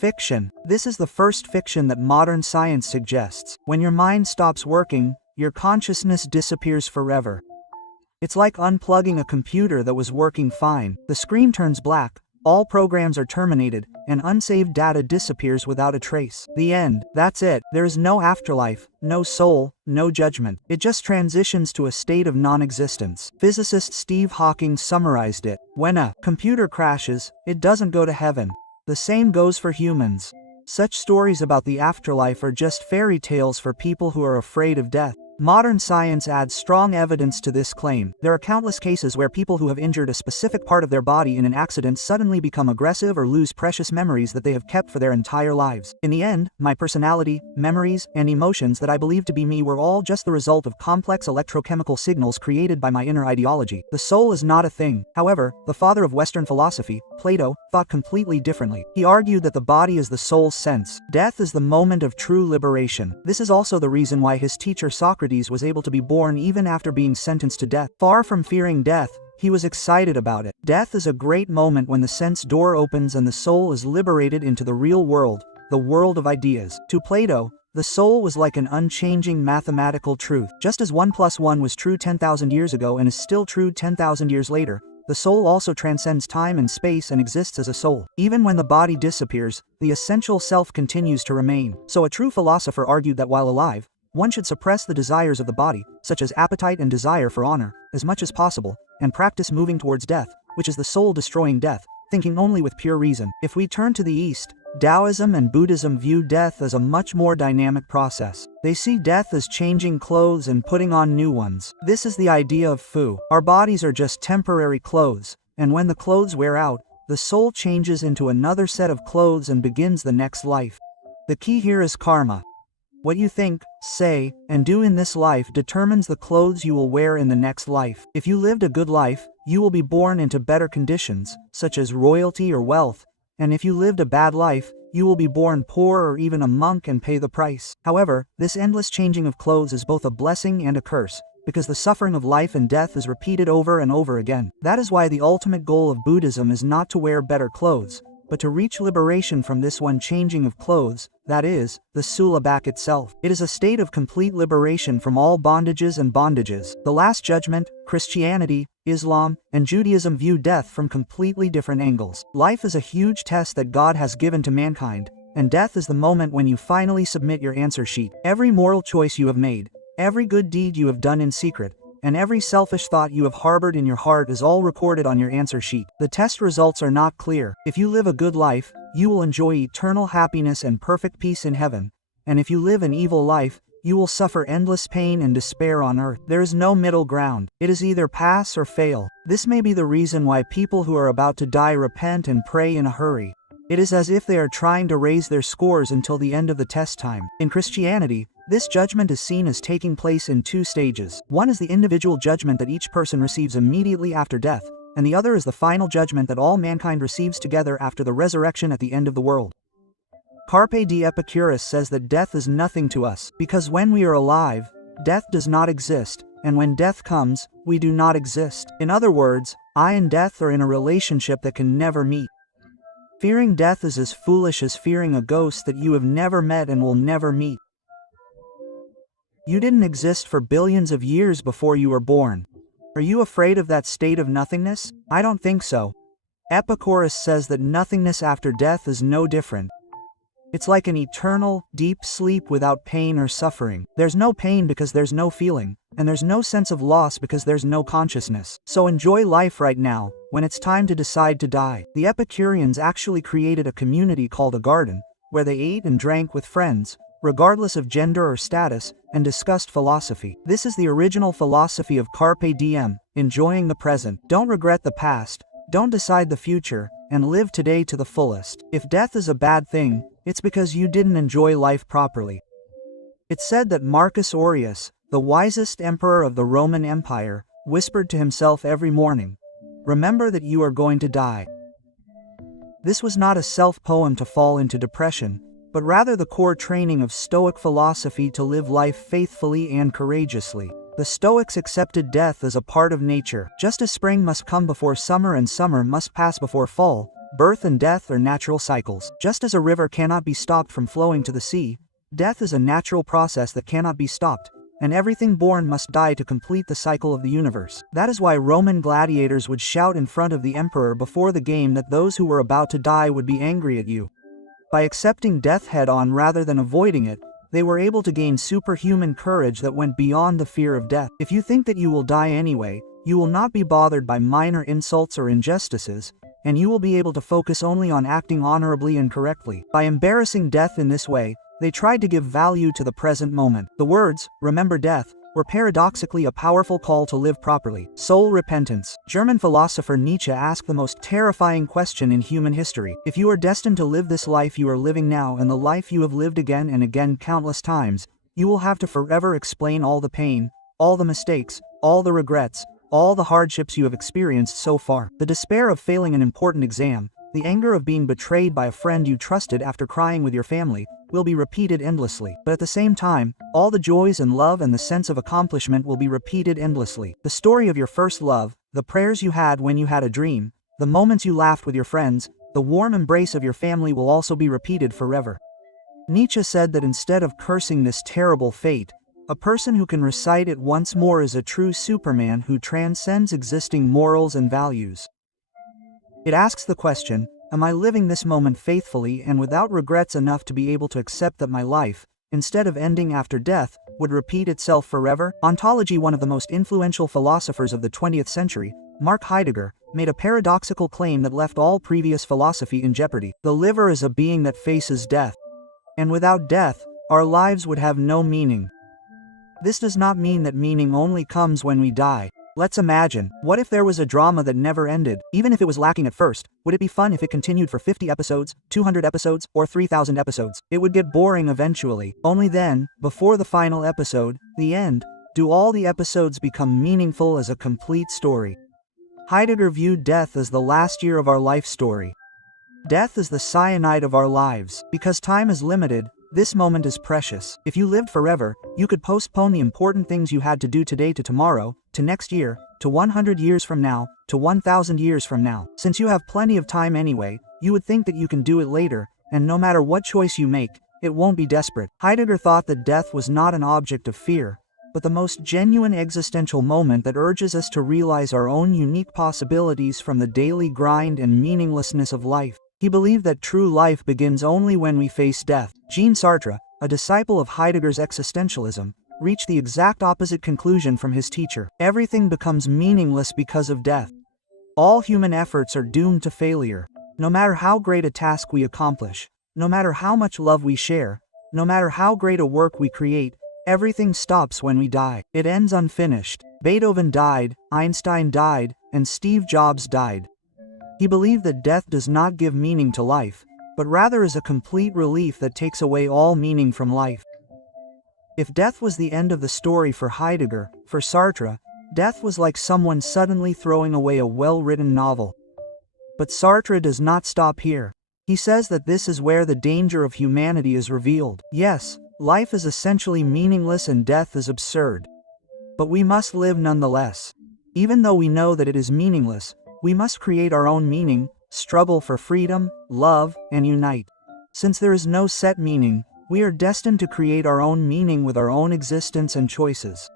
Fiction. This is the first fiction that modern science suggests. When your mind stops working, your consciousness disappears forever. It's like unplugging a computer that was working fine. The screen turns black, all programs are terminated, and unsaved data disappears without a trace. The end. That's it. There is no afterlife, no soul, no judgment. It just transitions to a state of non-existence. Physicist Steve Hawking summarized it. When a computer crashes, it doesn't go to heaven. The same goes for humans. Such stories about the afterlife are just fairy tales for people who are afraid of death. Modern science adds strong evidence to this claim. There are countless cases where people who have injured a specific part of their body in an accident suddenly become aggressive or lose precious memories that they have kept for their entire lives. In the end, my personality, memories, and emotions that I believe to be me were all just the result of complex electrochemical signals created by my inner ideology. The soul is not a thing. However, the father of Western philosophy, Plato, thought completely differently. He argued that the body is the soul's sense. Death is the moment of true liberation. This is also the reason why his teacher Socrates was able to be born even after being sentenced to death. Far from fearing death, he was excited about it. Death is a great moment when the sense door opens and the soul is liberated into the real world, the world of ideas. To Plato, the soul was like an unchanging mathematical truth. Just as 1 + 1 was true 10,000 years ago and is still true 10,000 years later, the soul also transcends time and space and exists as a soul. Even when the body disappears, the essential self continues to remain. So a true philosopher argued that while alive, one should suppress the desires of the body, such as appetite and desire for honor, as much as possible, and practice moving towards death, which is the soul destroying death, thinking only with pure reason. If we turn to the East, Taoism and Buddhism view death as a much more dynamic process. They see death as changing clothes and putting on new ones. This is the idea of Fu. Our bodies are just temporary clothes, and when the clothes wear out, the soul changes into another set of clothes and begins the next life. The key here is karma. What you think, say, and do in this life determines the clothes you will wear in the next life. If you lived a good life, you will be born into better conditions, such as royalty or wealth, and if you lived a bad life, you will be born poor or even a monk and pay the price. However, this endless changing of clothes is both a blessing and a curse, because the suffering of life and death is repeated over and over again. That is why the ultimate goal of Buddhism is not to wear better clothes, but to reach liberation from this one changing of clothes, that is, the Sulabak itself. It is a state of complete liberation from all bondages and bondages. The Last Judgment, Christianity, Islam, and Judaism view death from completely different angles. Life is a huge test that God has given to mankind, and death is the moment when you finally submit your answer sheet. Every moral choice you have made, every good deed you have done in secret, and every selfish thought you have harbored in your heart is all recorded on your answer sheet. The test results are not clear. If you live a good life, you will enjoy eternal happiness and perfect peace in heaven, and if you live an evil life, you will suffer endless pain and despair on earth. There is no middle ground. It is either pass or fail. This may be the reason why people who are about to die repent and pray in a hurry. It is as if they are trying to raise their scores until the end of the test time. In Christianity, this judgment is seen as taking place in two stages. One is the individual judgment that each person receives immediately after death, and the other is the final judgment that all mankind receives together after the resurrection at the end of the world. Carpe Diem Epicurus says that death is nothing to us, because when we are alive, death does not exist, and when death comes, we do not exist. In other words, I and death are in a relationship that can never meet. Fearing death is as foolish as fearing a ghost that you have never met and will never meet. You didn't exist for billions of years before you were born. Are you afraid of that state of nothingness? I don't think so. Epicurus says that nothingness after death is no different. It's like an eternal, deep sleep without pain or suffering. There's no pain because there's no feeling, and there's no sense of loss because there's no consciousness. So enjoy life right now, when it's time to decide to die. The Epicureans actually created a community called a garden, where they ate and drank with friends, regardless of gender or status, and discussed philosophy. This is the original philosophy of Carpe Diem, enjoying the present. Don't regret the past, don't decide the future, and live today to the fullest. If death is a bad thing, it's because you didn't enjoy life properly. It's said that Marcus Aurelius, the wisest emperor of the Roman Empire, whispered to himself every morning, "Remember that you are going to die." This was not a self-poem to fall into depression, but rather the core training of Stoic philosophy to live life faithfully and courageously. The Stoics accepted death as a part of nature. Just as spring must come before summer and summer must pass before fall, Birth and death are natural cycles. Just as a river cannot be stopped from flowing to the sea, death is a natural process that cannot be stopped, and everything born must die to complete the cycle of the universe. That is why Roman gladiators would shout in front of the emperor before the game that those who were about to die would be angry at you. By accepting death head-on rather than avoiding it, they were able to gain superhuman courage that went beyond the fear of death. If you think that you will die anyway, you will not be bothered by minor insults or injustices, and you will be able to focus only on acting honorably and correctly. By embarrassing death in this way, they tried to give value to the present moment. The words, "Remember death," were paradoxically a powerful call to live properly. Soul repentance. German philosopher Nietzsche asked the most terrifying question in human history. If you are destined to live this life you are living now and the life you have lived again and again countless times, you will have to forever explain all the pain, all the mistakes, all the regrets, all the hardships you have experienced so far. The despair of failing an important exam, the anger of being betrayed by a friend you trusted after crying with your family, will be repeated endlessly. But at the same time, all the joys and love and the sense of accomplishment will be repeated endlessly. The story of your first love, the prayers you had when you had a dream, the moments you laughed with your friends, the warm embrace of your family will also be repeated forever. Nietzsche said that instead of cursing this terrible fate, a person who can recite it once more is a true Superman who transcends existing morals and values. It asks the question, am I living this moment faithfully and without regrets enough to be able to accept that my life, instead of ending after death, would repeat itself forever? Ontology. One of the most influential philosophers of the 20th century, Mark Heidegger, made a paradoxical claim that left all previous philosophy in jeopardy. The liver is a being that faces death. And without death, our lives would have no meaning. This does not mean that meaning only comes when we die. Let's imagine, what if there was a drama that never ended? Even if it was lacking at first, would it be fun if it continued for 50 episodes, 200 episodes, or 3,000 episodes? It would get boring eventually. Only then, before the final episode, the end, do all the episodes become meaningful as a complete story. Heidegger viewed death as the last year of our life story. Death is the cyanide of our lives. Because time is limited, this moment is precious. If you lived forever, you could postpone the important things you had to do today to tomorrow, to next year, to 100 years from now, to 1,000 years from now. Since you have plenty of time anyway, you would think that you can do it later, and no matter what choice you make, it won't be desperate. Heidegger thought that death was not an object of fear, but the most genuine existential moment that urges us to realize our own unique possibilities from the daily grind and meaninglessness of life. He believed that true life begins only when we face death. Jean Sartre, a disciple of Heidegger's existentialism, reached the exact opposite conclusion from his teacher. Everything becomes meaningless because of death. All human efforts are doomed to failure. No matter how great a task we accomplish, no matter how much love we share, no matter how great a work we create, everything stops when we die. It ends unfinished. Beethoven died, Einstein died, and Steve Jobs died. He believed that death does not give meaning to life, but rather is a complete relief that takes away all meaning from life. If death was the end of the story for Heidegger, for Sartre, death was like someone suddenly throwing away a well-written novel. But Sartre does not stop here. He says that this is where the danger of humanity is revealed. Yes, life is essentially meaningless and death is absurd. But we must live nonetheless. Even though we know that it is meaningless, we must create our own meaning, struggle for freedom, love, and unite. Since there is no set meaning, we are destined to create our own meaning with our own existence and choices.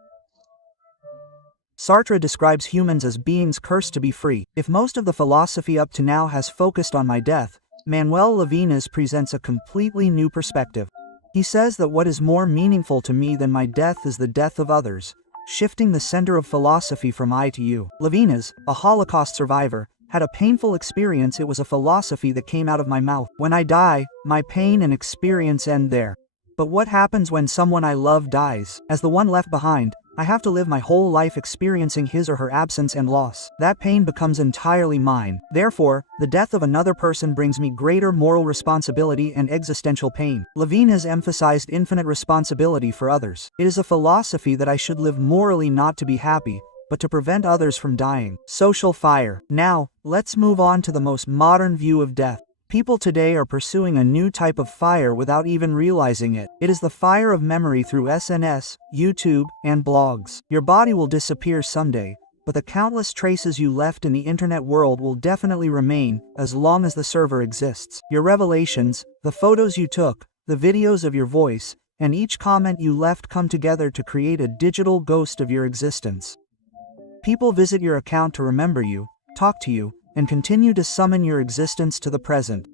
Sartre describes humans as beings cursed to be free. If most of the philosophy up to now has focused on my death, Manuel Levinas presents a completely new perspective. He says that what is more meaningful to me than my death is the death of others, shifting the center of philosophy from I to you. Levinas, a Holocaust survivor, had a painful experience. It was a philosophy that came out of my mouth. When I die, my pain and experience end there. But what happens when someone I love dies? As the one left behind, I have to live my whole life experiencing his or her absence and loss. That pain becomes entirely mine. Therefore, the death of another person brings me greater moral responsibility and existential pain. Levinas emphasized infinite responsibility for others. It is a philosophy that I should live morally not to be happy, but to prevent others from dying. Social fire. Now, let's move on to the most modern view of death. People today are pursuing a new type of fire without even realizing it. It is the fire of memory through SNS, YouTube, and blogs. Your body will disappear someday, but the countless traces you left in the internet world will definitely remain, as long as the server exists. Your revelations, the photos you took, the videos of your voice, and each comment you left come together to create a digital ghost of your existence. People visit your account to remember you, talk to you, and continue to summon your existence to the present.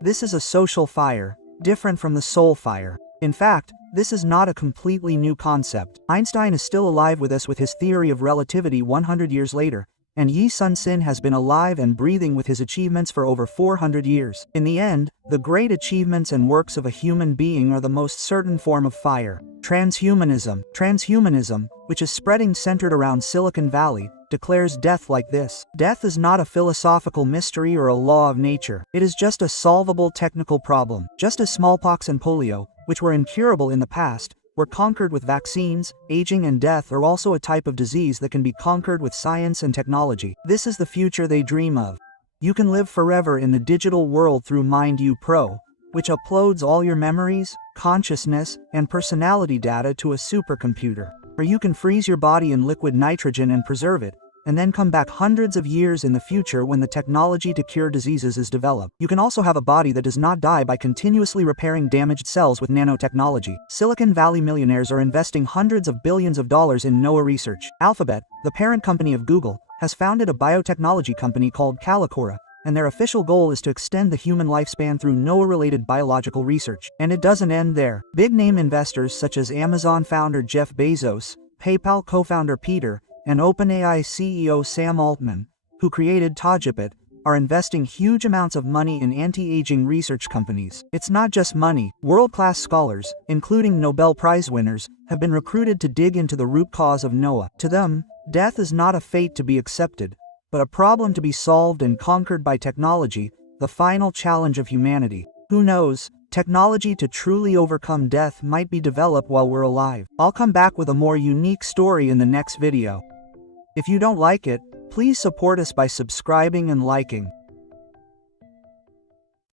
This is a social fire, different from the soul fire. In fact, this is not a completely new concept. Einstein is still alive with us with his theory of relativity 100 years later, and Yi Sun Sin has been alive and breathing with his achievements for over 400 years. In the end, the great achievements and works of a human being are the most certain form of fire. Transhumanism. Transhumanism, which is spreading centered around Silicon Valley, declares death like this. Death is not a philosophical mystery or a law of nature. It is just a solvable technical problem. Just as smallpox and polio, which were incurable in the past, were conquered with vaccines, aging and death are also a type of disease that can be conquered with science and technology. This is the future they dream of. You can live forever in the digital world through MindU Pro, which uploads all your memories, consciousness, and personality data to a supercomputer. Or you can freeze your body in liquid nitrogen and preserve it, and then come back hundreds of years in the future when the technology to cure diseases is developed. You can also have a body that does not die by continuously repairing damaged cells with nanotechnology. Silicon Valley millionaires are investing hundreds of billions of dollars in NOAA research. Alphabet, the parent company of Google, has founded a biotechnology company called Callicora, and their official goal is to extend the human lifespan through NOAA-related biological research. And it doesn't end there. Big-name investors such as Amazon founder Jeff Bezos, PayPal co-founder Peter, and OpenAI CEO Sam Altman, who created Togepet, are investing huge amounts of money in anti-aging research companies. It's not just money. World-class scholars, including Nobel Prize winners, have been recruited to dig into the root cause of NOAA. To them, death is not a fate to be accepted, but a problem to be solved and conquered by technology, the final challenge of humanity. Who knows? Technology to truly overcome death might be developed while we're alive. I'll come back with a more unique story in the next video. If you don't like it, please support us by subscribing and liking.